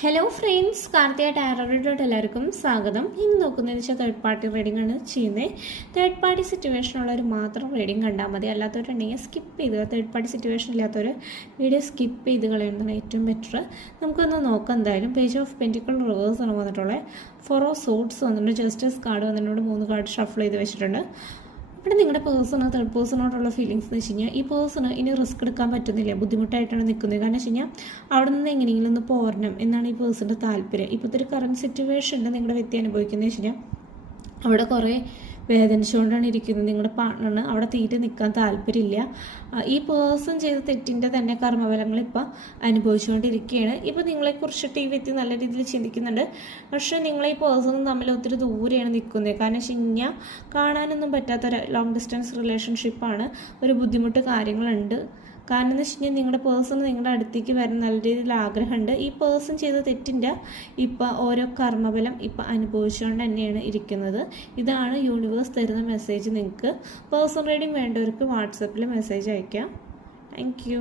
Hello friends, Karthika tarot എല്ലാവർക്കും സ്വാഗതം. ഇന്ന് നോക്കുന്നതെന്ന് വെച്ചാൽ തേർഡ് പാർട്ടി റീഡിംഗ് ആണ് ചെയ്യുന്നത്. തേർഡ് പാർട്ടി സിറ്റുവേഷൻ ഉള്ളവർ മാത്രം റീഡിംഗ് കണ്ടാൽ മതി. അല്ലാത്തവരുണ്ടെങ്കിൽ സ്കിപ്പ് ചെയ്ത്, തേർഡ് പാർട്ടി സിറ്റുവേഷൻ ഇല്ലാത്തവർ വീഡിയോ സ്കിപ്പ് ചെയ്ത് കളയുന്നതാണ് ഏറ്റവും ബെറ്റർ. നമുക്കൊന്ന് നോക്കാം. എന്തായാലും പേജ് ഓഫ് പെൻറ്റിക്കിൾ റിവേഴ്സ് ആണ് വന്നിട്ടുള്ളത്. 4 ഓഫ് സോഡ്സ് വന്നിട്ടുണ്ട്. ജസ്റ്റിസ് കാർഡ് വന്നിട്ടുണ്ട്. 3 കാർഡ് ഷഫിൾ ചെയ്ത് വെച്ചിട്ടുണ്ട്. ഇവിടെ നിങ്ങളുടെ പേഴ്സണ് തേർഡ് പേഴ്സണോടുള്ള ഫീലിങ്സ് എന്ന് വെച്ച് കഴിഞ്ഞാൽ ഈ പേഴ്സണ് ഇനി റിസ്ക് എടുക്കാൻ പറ്റുന്നില്ല, ബുദ്ധിമുട്ടായിട്ടാണ് നിൽക്കുന്നത്. കാരണം വെച്ച് കഴിഞ്ഞാൽ അവിടെ നിന്ന് എങ്ങനെയെങ്കിലും ഒന്ന് പോരണം എന്നാണ് ഈ പേഴ്സൻ്റെ താല്പര്യം. ഇപ്പോഴത്തെ ഒരു കറണ്ട് സിറ്റുവേഷനിൽ നിങ്ങളുടെ വ്യക്തി അനുഭവിക്കുന്നത് വെച്ച് കഴിഞ്ഞാൽ അവിടെ കുറേ വേദനിച്ചുകൊണ്ടാണ് ഇരിക്കുന്നത്. നിങ്ങളുടെ പാർട്ട്ണറിന് അവിടെ തീരെ നിൽക്കാൻ താല്പര്യമില്ല. ഈ പേഴ്സൺ ചെയ്ത തെറ്റിൻ്റെ തന്നെ കർമ്മഫലങ്ങൾ ഇപ്പോൾ അനുഭവിച്ചുകൊണ്ടിരിക്കുകയാണ്. ഇപ്പോൾ നിങ്ങളെക്കുറിച്ചിട്ട് ഈ വ്യക്തി നല്ല രീതിയിൽ ചിന്തിക്കുന്നുണ്ട്. പക്ഷേ നിങ്ങളെ ഈ പേഴ്സണും തമ്മിൽ ഒത്തിരി ദൂരെയാണ് നിൽക്കുന്നത്. കാരണം വെച്ച് കഴിഞ്ഞാൽ കാണാനൊന്നും പറ്റാത്ത ഒരു ലോങ് ഡിസ്റ്റൻസ് റിലേഷൻഷിപ്പാണ്. ഒരു ബുദ്ധിമുട്ട് കാര്യങ്ങളുണ്ട്. കാരണം എന്ന് വെച്ച് കഴിഞ്ഞാൽ നിങ്ങളുടെ പേഴ്സൺ നിങ്ങളുടെ അടുത്തേക്ക് വരാൻ നല്ല രീതിയിൽ ആഗ്രഹമുണ്ട്. ഈ പേഴ്സൺ ചെയ്ത തെറ്റിൻ്റെ ഇപ്പം ഓരോ കർമ്മഫലം ഇപ്പം അനുഭവിച്ചുകൊണ്ട് തന്നെയാണ് ഇരിക്കുന്നത്. ഇതാണ് യൂണിവേഴ്സ് തരുന്ന മെസ്സേജ്. നിങ്ങൾക്ക് പേഴ്സൺ റീഡിംഗ് വേണ്ടവർക്ക് വാട്സപ്പിൽ മെസ്സേജ് അയക്കാം. Thank you.